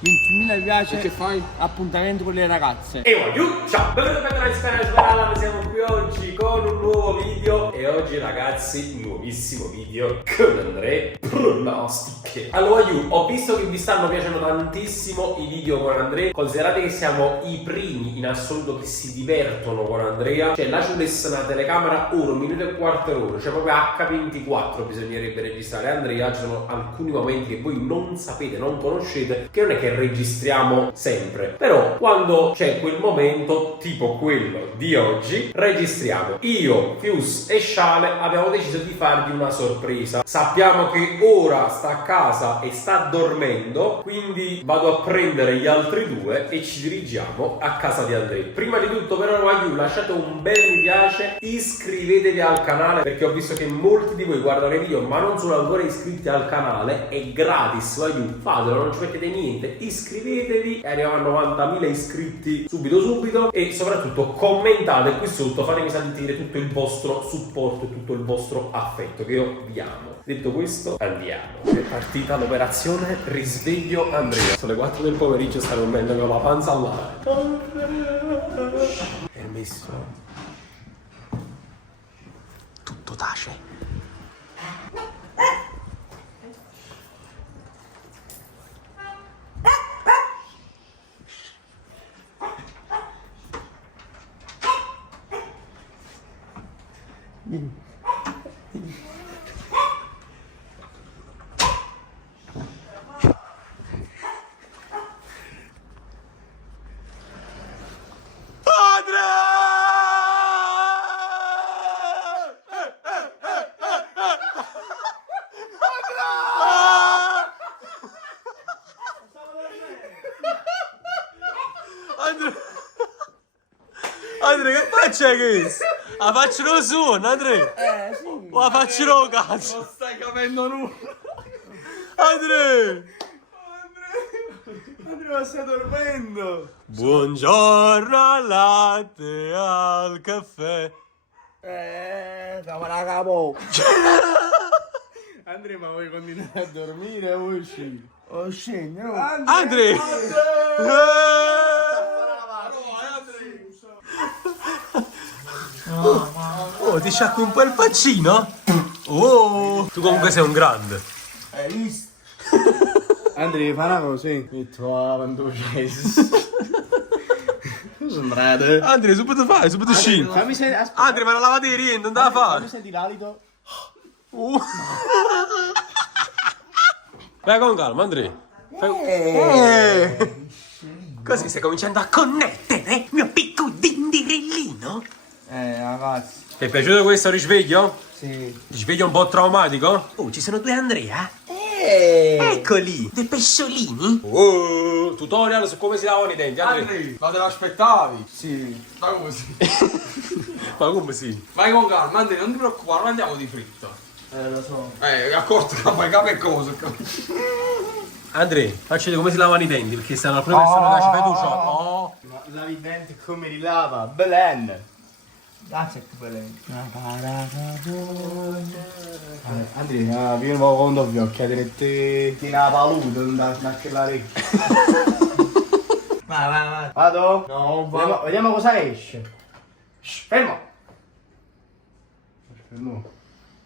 20.000 mi piace. E che fai? Appuntamento con le ragazze. E voglio, ciao, benvenuti al canale Sperala, siamo qui oggi con un nuovo video. E oggi ragazzi, nuovissimo video con Andrea Pronostiche. Allora ho visto che vi stanno piacendo tantissimo i video con Andrea. Considerate che siamo i primi in assoluto che si divertono con Andrea. Cioè là ci volesse una telecamera ora, 1 minuto e quarto d'ora, cioè proprio H24 bisognerebbe registrare Andrea. Ci sono alcuni momenti che voi non sapete, non conoscete, che non è che registriamo sempre, però quando c'è quel momento tipo quello di oggi registriamo. Io, Fius e Sciale abbiamo deciso di fargli una sorpresa. Sappiamo che ora sta a casa e sta dormendo, quindi vado a prendere gli altri due e ci dirigiamo a casa di Andrea. Prima di tutto però voglio lasciate un bel mi piace, iscrivetevi al canale perché ho visto che molti di voi guardano i video ma non sono ancora iscritti al canale. È gratis, voglio, fatelo, non ci mettete niente, iscrivetevi e arriviamo a 90.000 iscritti subito e soprattutto commentate qui sotto, fatemi sentire tutto il vostro supporto e tutto il vostro affetto che io vi amo. Detto questo, andiamo. È partita l'operazione risveglio Andrea. Sono le 4 del pomeriggio, sta dormendo con la panza all'aria. È messo. Tutto tace. Andrea, che faccia che è? La faccio lo suono, Andrea? Sì. La faccio lo cazzo? Non stai capendo nulla. Andrea! Andrea, stai dormendo. Buongiorno al latte e al caffè. Siamo la capo. Andrea, ma vuoi continuare a dormire o uscire? Oh, scendi, no? Andrea! Oh, ti sciacqui un po' il faccino? Oh! Tu comunque sei un grande. Hai visto? Andrea, fa una cosa, metto la pandocese. Sembrate. Andrea, subito fai, subito scendi. Fammi sentire, aspetta. Andrea, ma la lavaderia, non te la fare. Fammi sentire l'alito. Vai con calma, Andrea. Così stai cominciando a connettere, mio piccolo dindirellino. Ragazzi. Ti è piaciuto questo risveglio? Sì. Risveglio un po' traumatico? Oh, ci sono due Andrea? Eccoli! Due pesciolini? Oh, tutorial su come si lavano i denti, Andrea. Andrea, ma te l'aspettavi? Sì. Ma così. Ma come si? Vai con calma, Andrea, non ti preoccupare, non andiamo di fretta. Lo so. Accorto che fai capo e cose. Andrea, facci come si lavano i denti, perché stanno alcune persone che ci fai tu ciò. Oh. Ma lavi i denti come li lava? Belen. Grazie che bene. Andrea, vieni un po' con gli occhi, ti una palude, non da che la re. Vai. Vado? No, Vediamo cosa esce. Fermo. Fermo.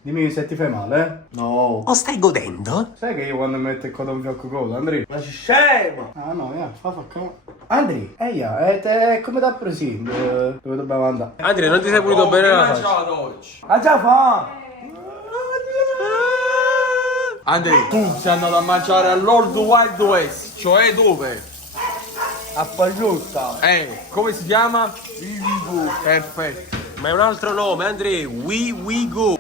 Dimmi se ti fai male, No. Oh, stai godendo? Sai che io quando mi metto il cotton fiocco coda, Andrea? Ma sei scemo. Ah no, fa calma. Andrea, te come da presente? Dove dobbiamo andare? Andrea, non ti sei pulito bene la faccia? Ah già fa! Andrea, tu sei andato a mangiare all'Old Wild West, cioè dove? A Pagliutta. Come si chiama? Vivo. Perfetto. Ma è un altro nome, Andrea. We go.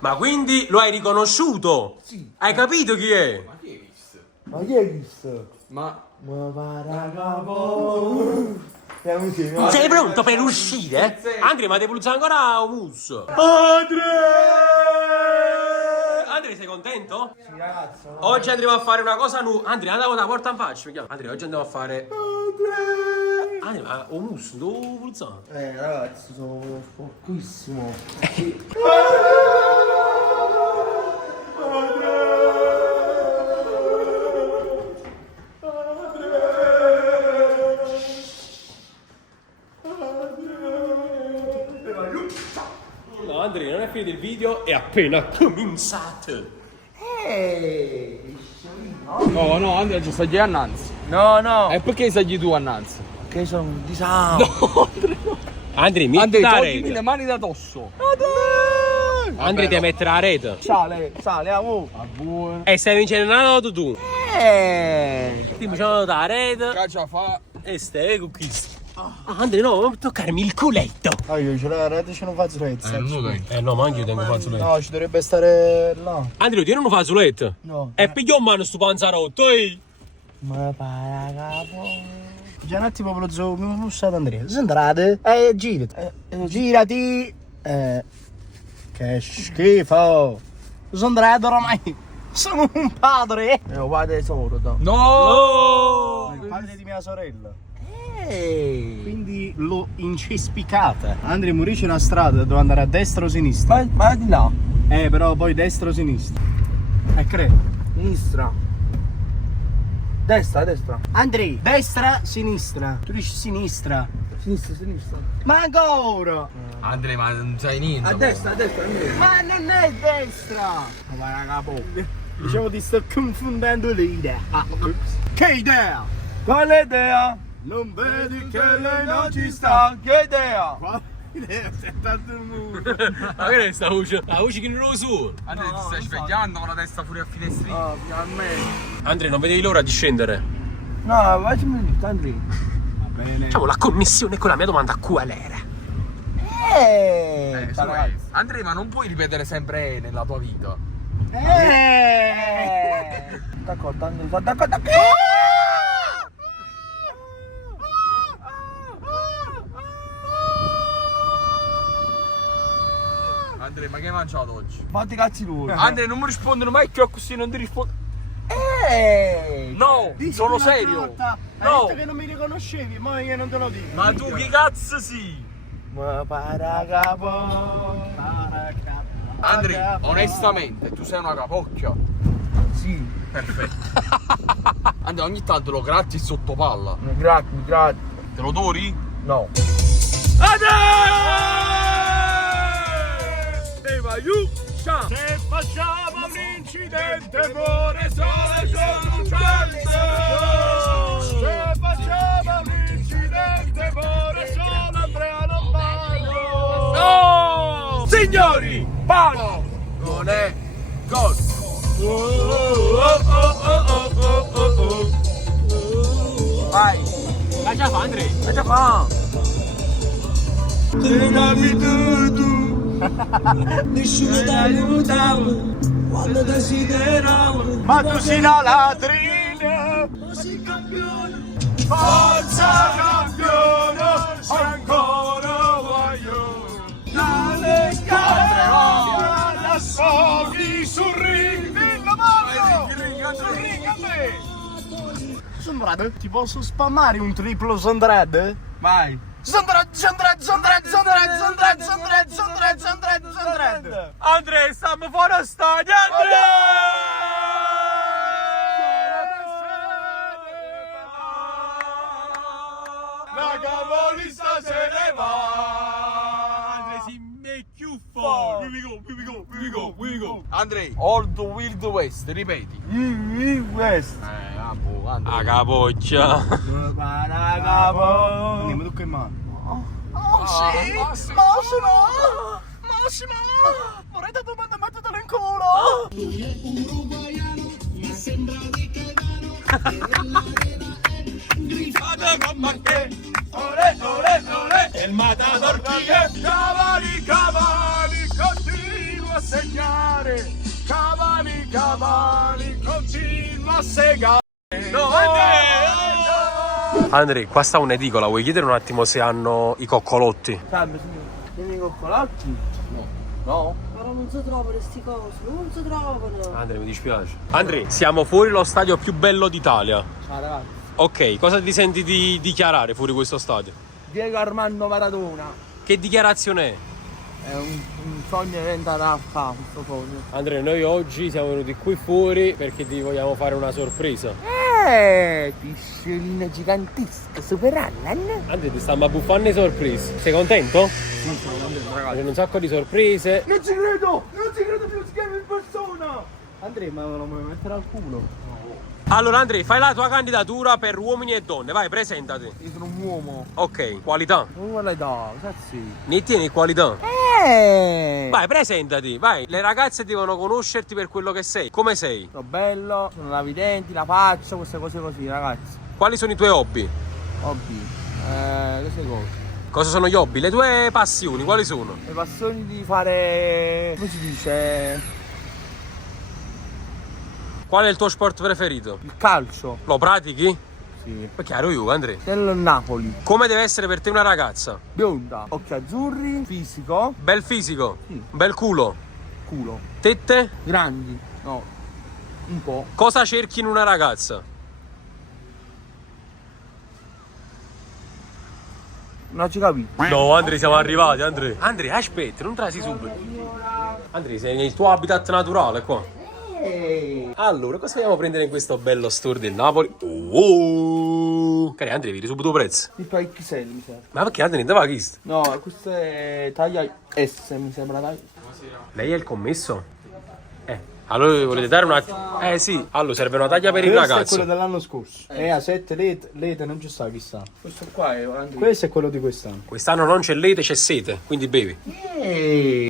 Ma quindi lo hai riconosciuto? Sì. Hai capito chi è? Ma chi hai visto? Ma chi hai visto? Ma... Siamo insieme. Sei pronto per uscire? Andrea, ma devi pulizzare ancora un mus? Andrea! Andrea, sei contento? Sì, ragazzi. Oggi andremo a fare una cosa nuova. Andrea, andiamo da porta in faccia, mi chiamo. Andrea, oggi andiamo a fare... Andrea, ma un mus, dove pulizzare? Ragazzi, sono sporchissimo. fine del video è appena cominciato. No, no, Andrea ci stai annanzi. No, no. E perché sei tu annanzi? Che sono un disastro. No, Andrea. Andrea, metti Andrea, la toglimi rete. le mani da dosso. Andrea, devi mettere la rete. Sale, amore. Ah, buono. E stai vincendo una nota tu. Ti facciamo la rete. Caccia fa. E stai con questo. Andrea, no, non toccarmi il culetto. Ah, io ce l'ho, rete ce non faccio rete. No, ma anche io tengo fazzoletto. No, ci dovrebbe stare là. Andrea, tieni un fazzoletto. No. E pigliamo mano sto panzarotto, ehi. Ma para capo. Già un attimo ve lo zo, mi ho bussato Andrea. Sentrate? Girati. Girati. Che schifo. Sono andato ormai. Sono un padre. È un padre tesoro. No! Il padre di mia sorella. Quindi l'ho incespicata. Andrea, Murici è una strada, devo andare a destra o a sinistra? Vai di là. Però poi destra o sinistra? Credo. Sinistra. Destra. Andrea, destra, sinistra. Tu dici sinistra. Sinistra. Ma ancora! Andrea, ma non sai niente. A destra, Andrea. Ma non è destra! Ma capo. Diciamo ti sto confondendo le idee. Che idea? Quale idea? Non vedi che lei non ci sta. Che idea? Quale idea? Sentato il muro. Ma che è sta voce? La voce che non lo so. Andrea, ti stai svegliando con la testa fuori al finestrino. Oh, finalmente. Andrea, non vedevi l'ora di scendere? No, facciamo il Andrea. Va bene. Facciamo la connessione con la mia domanda qual era? Andrea, ma non puoi ripetere sempre nella tua vita. D'accordo, Andrea, d'accordo. Andrea, ma che hai mangiato oggi? Fatti i cazzi tuoi. Andrea, non mi rispondono mai che ho così, non ti rispondo. No, Dici sono una serio. volta, No. Hai detto che non mi riconoscevi, ma io non te lo dico. Ma tu che cazzo sei? Ma para capo. Andrea, onestamente, tu sei una capocchia. Sì. Perfetto. Andrea, ogni tanto lo gratti sotto palla. Grazie. Te lo dori? No. Se facciamo un incidente, muore solo l'urgenza. Se facciamo un incidente, muore solo Andrea Lombano. No! Signori, palo non è gol. Vai. Lascia fa, Andrea. Lascia fa. Nessuno ti aiutava quando desideravo. Ma tu sei una latrina. Così campione, Forza campione, se ancora voglio. Dalle scale da sogni sul ring. Sul ring a me. Sondrade, ti posso spammare un triplo Sondrade? Vai. Sondrade. Andrea, stiamo fuori a stadio, La capolista se ne va. Andrea, si make you fall. Here we go. Andrea, all the Wild West, ripeti. West. A capoccia. Para capo. Andiamo tu che mano. Massimo, vorrei da domanda mettetelo in culo. El matador Cavalli, continua a segnare. Cavalli, continua a segare. Andrea, qua sta un'edicola, vuoi chiedere un attimo se hanno i coccolotti? Salve signore. Tieni i coccolotti? No. però non si trovano questi cosi, non si trovano. Andrea, mi dispiace. Andrea, siamo fuori lo stadio più bello d'Italia. Ciao ragazzi. Ok, cosa ti senti di dichiarare fuori questo stadio? Diego Armando Maradona. Che dichiarazione è? È un sogno diventato a questo sogno. Andrea, noi oggi siamo venuti qui fuori perché ti vogliamo fare una sorpresa. Piscina gigantesca, super Allen. Andrea, ti stiamo abbuffando le sorprese. Sei contento? Sì, sono contento, ragazzi. Un sacco di sorprese. Non ci credo più, si chiama in persona. Andrea, ma non mi mettere al culo. Allora Andrea, fai la tua candidatura per uomini e donne, vai, presentati. Io sono un uomo. Ok, qualità. Non vuole da, cazzi. Ne tieni qualità. Vai, presentati, vai. Le ragazze devono conoscerti per quello che sei. Come sei? Sono bello, sono la videnti, la faccia, queste cose così, ragazzi. Quali sono i tuoi hobby? Hobby. Queste cose. Cosa sono gli hobby? Le tue passioni, quali sono? Le passioni di fare. Come si dice? Qual è il tuo sport preferito? Il calcio. Lo pratichi? Sì. È chiaro io, Andrea. Del Napoli. Come deve essere per te una ragazza? Bionda. Occhi azzurri. Fisico. Bel fisico? Sì. Bel culo? Culo. Tette? Grandi. No. Un po'. Cosa cerchi in una ragazza? Non ci capisco. No, Andrea, siamo arrivati, Andrea. Andrea, aspetta, non trasi subito. Andrea, sei nel tuo habitat naturale qua. Allora, cosa vogliamo prendere in questo bello store del Napoli? Oh! Cari Andrea, vedi subito prezzo. Tipo XL mi serve. Ma perché Andrea non va chiesto? No, questo è taglia S mi sembra dai. Lei è il commesso? Allora volete dare una... sì, allora serve una taglia per il Questo è ragazzo. quello dell'anno scorso. A 7 lete non ci sta chissà. Questo qua è Andrea. Questo è quello di quest'anno. Quest'anno non c'è lete, c'è sete, quindi bevi.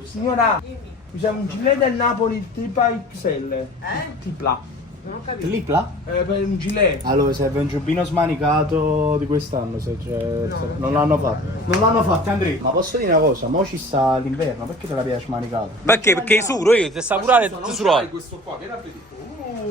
Signora, mi serve un gilet del Napoli tripla XL. Tripla. Tripla? Per un gilet. Allora serve un giubbino smanicato di quest'anno, non l'hanno fatto. Non l'hanno fatto, Andrea. Ma posso dire una cosa, mo ci sta l'inverno, perché te la piace smanicato? Perché? Perché è suro, io ti sta curare e ti surare. Questo qua, vieni a vedere.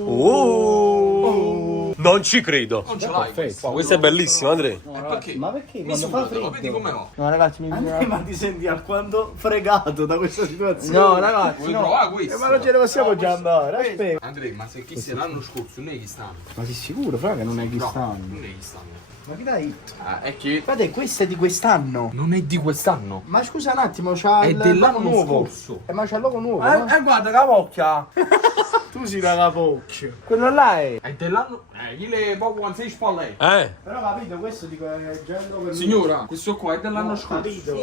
Oh! Non ci credo. Non ce l'hai questo. Ma questo è bellissimo, Andrea. Perché? Ma perché? Mi Quando fa sudatelo, vedi freddo? come va. No ragazzi mi Andrea, ma ti senti alquanto fregato da questa situazione? No ragazzi, Vuoi no. provare questo? Ma non ce ne possiamo già andare, aspetta. Andrea, ma se chi sei l'anno scorso, non è chi stanno. Ma sei sicuro, fra che non è chi No, stanno? non è chi stanno. Ma che dai? È che Guarda, questo è di quest'anno. non è di quest'anno. Ma scusa un attimo, c'ha È il dell'anno logo nuovo. scorso. Ma c'ha il logo nuovo, no? Guarda Cavocchia. Tu sei da capocchio. Quello là è. È dell'anno. Gli le proprio quando sei spalle. Però capito, questo dico è già il logo Signora, questo qua è dell'anno No, scorso. capito?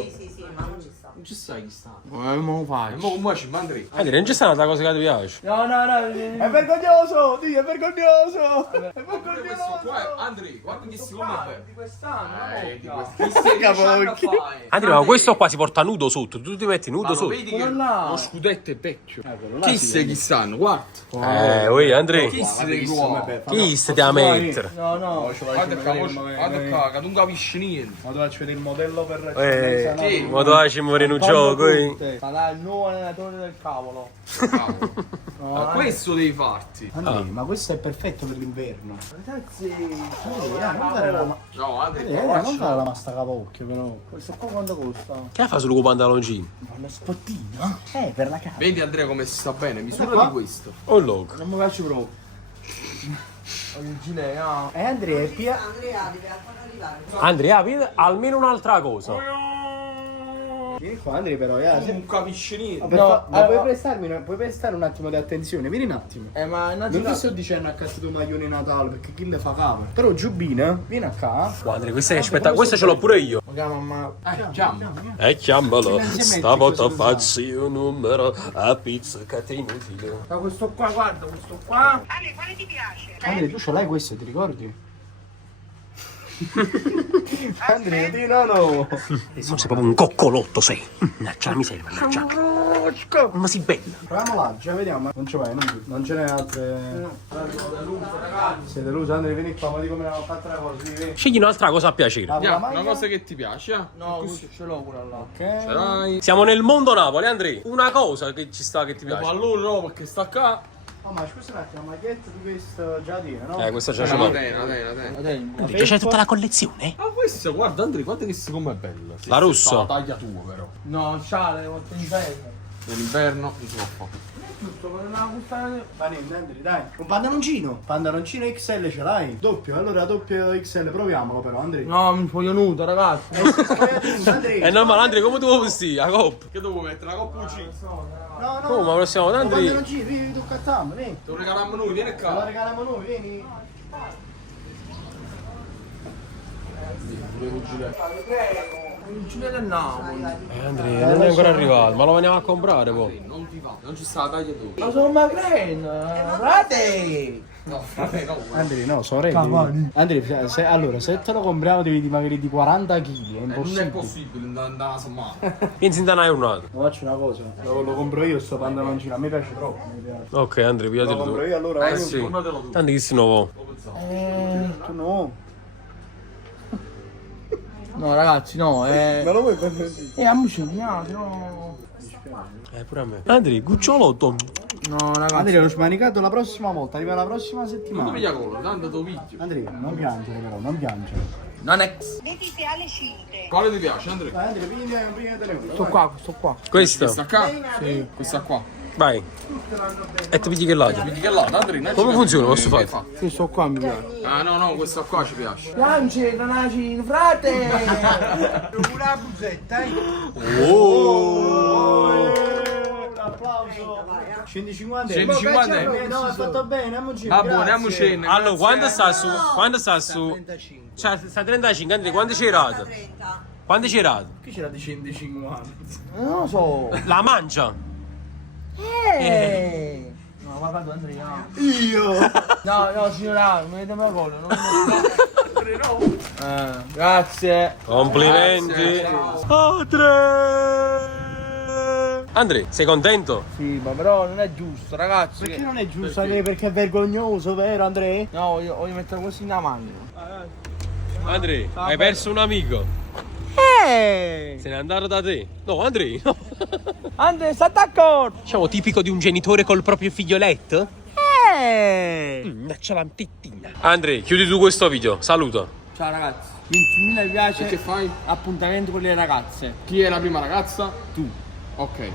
Non ci sai chi sta. Ma lo fai? E mo come ci Andrea? Andrea, non c'è stata una cosa che ti piace. No. È vergognoso! Dio, è vergognoso! È Questo qua è vergognoso! Andrea, guarda chi si come è bello. Di quest'anno. Di questo. Chi sei che Capocchio. fai? Andrea, ma questo qua si porta nudo sotto, tu ti metti nudo Ma lo sotto. vedi che Quello là. lo scudetto è vecchio. quello là Chi sì, sei chi stanno? Guarda. Oi, Andrea. Chi sei Vabbè, Chi stai a mettere? No. Guarda qua, che non capisci niente. Ma tu faccio vedere il modello per Che? Ma tu ci muori in un gioco, Sarà il nuovo allenatore del cavolo. Ma questo devi farti. Andrea, ma questo è perfetto per l'inverno. Ragazzi, Non fare la No, Andrea, non fare la masta capocchio, però. questo qua quanto costa? Che fa solo con pantaloncini? Una spottina? Per la casa. vedi Andrea come si sta bene, misura qua? di questo. Oh loco. Non mi piace proprio. Il gilet, no. Andrea, è pia... Andrea, deve ancora arrivare. Andrea, vedi almeno un'altra cosa. Vieni qua, Andrea, però, Non capisci niente. puoi prestare un attimo di attenzione, vieni un attimo. Ma Non ti sto dicendo a casa tu maglione Natale perché chi le fa capo. Però giubbina, vieni a casa. Oh, Andrea, questo è spettacolo, questo ce l'ho pure io. mamma. Chiama. E chiamalo, Finanziamenti stavolta cosa dobbiamo? facci un numero a pizza che è inutile. Ma questo qua, guarda, questo qua. Ale, quale ti piace? Andrea, tu ce l'hai questo, ti ricordi? Andrea, di no. Non sei proprio un coccolotto, sei. Mannaggia la miseria, mannaggia. Ma si bella. Proviamo là, già vediamo. Ma non ci vai, non ce n'è altre. Sei deluso, Andrea, vieni qua, ma di come abbiamo fatto la cosa, vieni. Scegli un'altra cosa a piacere. Andiamo, una cosa che ti piace, eh? No, questo ce l'ho pure là. Ok. Dai. Siamo nel mondo Napoli, Andrea. Una cosa che ci sta, che ti piace. Allora no, perché sta qua. Oh, ma scusa un attimo, la maglietta di questo giardino, no? Questa già c'è Una la tena. Andrea, c'è tutta la collezione? Ma questo, guarda Andrea, guarda che si come è bella. La rossa? La taglia tua però. No, c'ha molto inverno. Nell'inverno non si può fare. Tutto per una gustare. Va niente, Andrea, dai. Un pantaloncino XL ce l'hai? Doppio, allora doppio XL, proviamolo però, Andrea. No, mi voglio nudo, ragazzi. Andrea. È normale, Andrea, come tu vuoi vestire? La coppa? Che devo mettere la coppa UC? No, Oh, ma prossima volta, Un Andrea. pantaloncino, vieni, tocca a te, vieni. Te lo regaliamo noi, vieni Lo qua. regaliamo noi, vieni. Le cugine. Cugine del Napoli. Andrea, non è ancora arrivato, ma lo veniamo a comprare poi. Non ti va, non ci sta la tagliatura. Ma sono magreno, frate! No, frate, no. Andrea, no, sorelle. Andrea, allora, se te lo compriamo devi dimagrire di 40 kg, è Non è impossibile. possibile andare a sommare. Pensi in danai un altro. Faccio una cosa, lo compro io sto pantaloncino, a me piace troppo. Mi piace. Ok, Andrea, Lo pigliatelo compro tu. io allora. vai. Sì. Compratelo tu. Tanto che si nuovo. Tu no. No ragazzi, no, Ma lo vuoi prendere così? ammuciniato, no. Pure a me. Andrea, cucciolotto. No ragazzi. Andrea, l'ho smanicato la prossima volta, arriva la prossima Non ti settimana. piglia collo, tanto tuo video. Andrea, non piangere però, non piangere. Non è. Mettiti alle 5. Quale ti piace, Andrea? Dai, Andrea, prima telefono. Sto qua, sto qua. Questo? Questa qua? Sì. Questa qua. Vai. E ti pigli che lato? Vedi che là, Andrea? Come funziona? Posso fare? Sì, sto qua mi piace. Ah no, no, questa qua ci piace. Piange, Donacin, frate! Una buzzetta, un applauso. 150 150 No, hai fatto bene, amoci. Va buono, andiamo scene. Allora, quando sta su? Quando sta su? 35. Cioè, sta 35, Andrea, quando c'è rato? 30. Quando c'è rato? Qui c'era di 150. Non lo so. La mancia? No, ma vado Andrea. Io. No, no, signora, non vedete mai collo. Grazie. Complimenti. Andrea, sei contento? Sì, ma però non è giusto, ragazzi. Perché non è giusto, Andrea? Perché è vergognoso, vero, Andrea? No, voglio mettere così nella macchina. Andrea, hai perso un amico. Se n'è andato da te. No, Andrea, no. Andrea, stai d'accordo? Diciamo tipico di un genitore col proprio figlioletto? C'è la tettina. Andrea, chiudi tu questo video. Saluta. Ciao ragazzi. 21.000 mi piace. E che fai? Appuntamento con le ragazze. Chi è la prima ragazza? Tu. Ok.